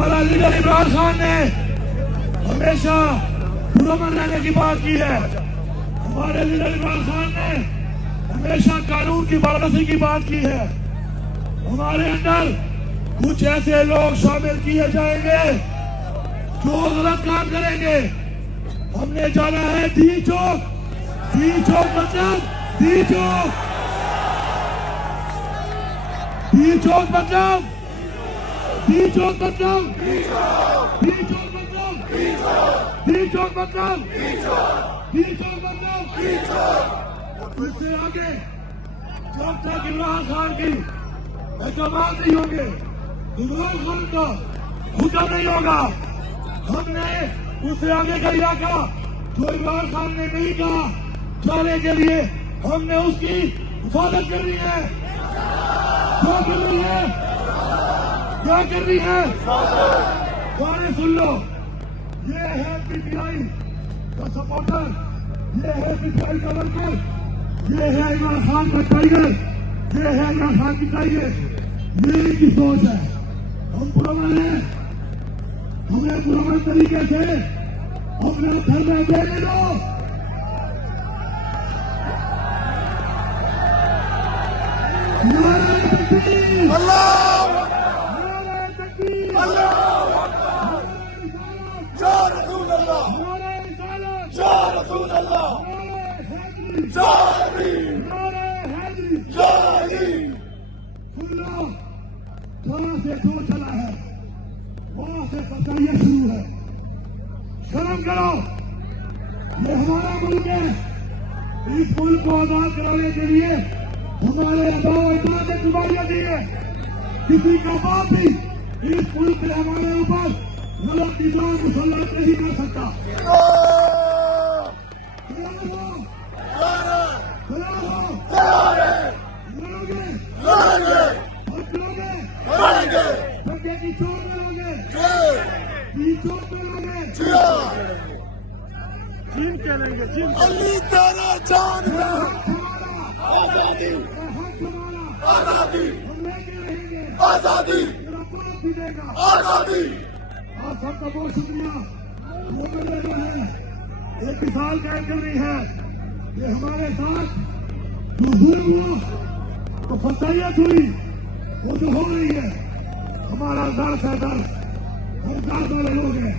हमारा लीडर इमरान खान ने हमेशा पुरअमन रहने की बात की है। हमारे लीडर इमरान खान ने हमेशा कानून की पाबंदी की बात की है। हमारे अंदर कुछ ऐसे लोग शामिल किए जाएंगे जो गलत काम करेंगे। हमने जाना है डी चौक। डी चौक मतलब डी चौक। डी चौक मतलब डी चौक मतलब डी चौक मतलब डी चौक मतलब डी चौक मतलब। इससे आगे जब तक इमरान खान की एहतमाम नहीं होंगे, इमरान खान का खुदा नहीं होगा। हमने उससे आगे का इलाका जो इमरान खान ने नहीं कहा जाने के लिए हमने उसकी हिफाजत करनी है। क्या कर रही है? क्या कर रही है? गाने सुन लो। ये है पीटीआई का सपोर्टर, ये है पीटीआई का वर्कर, ये है इमरान खान का टाइगर, ये है इमरान खान की टाइगर। ये इनकी सोच है। हम पुरअमन हैं, हमें पुरअमन तरीके से अपना धर्म देने दो। नारे तकबीर, अल्लाह नारे तकबीर, या रसूल अल्लाह, नारे रिसालत, या रसूल अल्लाह, नारे हैदरी, या अमीन, नारे हैदरी। या अलीम। सुन लो, जहां से जो चला है वहां से पकड़िए शुरू है। शर्म करो, ये हमारा मुल्क है। इस मुल्क को आजाद कराने के लिए हमारे अदाओ ने कुर्बानियां दी है। किसी का बाप भी इस मुल्क में हमारे ऊपर गलत निजाम मुसल्लत नहीं कर सकता। दंगे की चोट में लोगे, की चोट में लोगे, चीन के लेंगे, चीन अली तेरा जान है, आजादी आजादी हम लेके रहेंगे, आजादी मेरा बाप भी देगा। आजादी। आप सबका बहुत शुक्रिया। वो मेरे जो है एक मिसाल कायम कर रही है कि हमारे साथ जो जुल्म हुआ तो फसाइयत हुई, वो जो हो रही है हमारा दर्द है। दर्द हम दर्द वाले लोग हैं।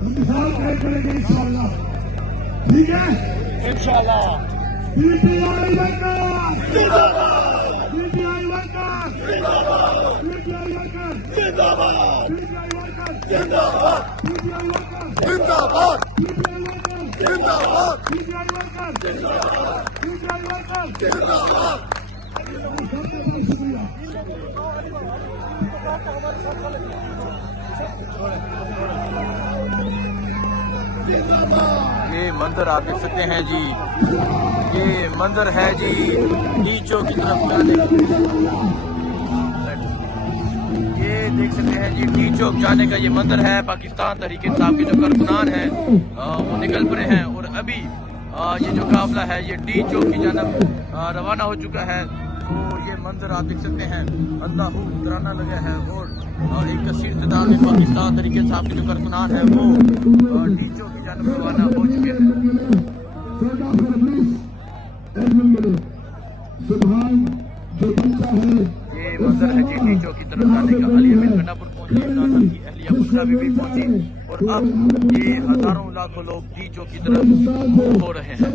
हम मिसाल कायम करेंगे इंशाअल्लाह। ठीक है, इंशाअल्लाह। पीटीआई वर्कर, जिंदाबाद, पीटीआई वर्कर, जिंदाबाद, पीटीआई वर्कर, जिंदाबाद, पीटीआई वर्कर, जिंदाबाद, पीटीआई वर्कर, जिंदाबाद, पीटीआई वर्कर, जिंदाबाद, पीटीआई वर्कर, पीटीआई वर्कर। जिंदाबाद। सबका बहुत शुक्रिया। ये मंजर आप देख सकते हैं जी, ये मंजर है जी डी चौक की तरफ जाने। ये देख सकते हैं जी डी चौक जाने का ये मंजर है। पाकिस्तान तहरीक इंसाफ के जो कारकुनान हैं वो निकल पड़े हैं और अभी ये जो काफिला है ये डी चौक की जानब रवाना हो चुका है। तो ये मंजर आप देख सकते हैं, अल्लाह तराना लगा है और एक कसीर तादाद में पाकिस्तान तहरीक इंसाफ के जो कारकुनान है वो डी चौक की जानब रवाना हो चुके हैं। ये मंजर है जी डी चौक की तरफ जाने का। अली अमीर गन्नापुर पहुंचे, इमरान की अहलिया बुशरा बीबी पहुंची और अब ये हजारों लाखों लोग डी चौक की तरफ हो रहे हैं।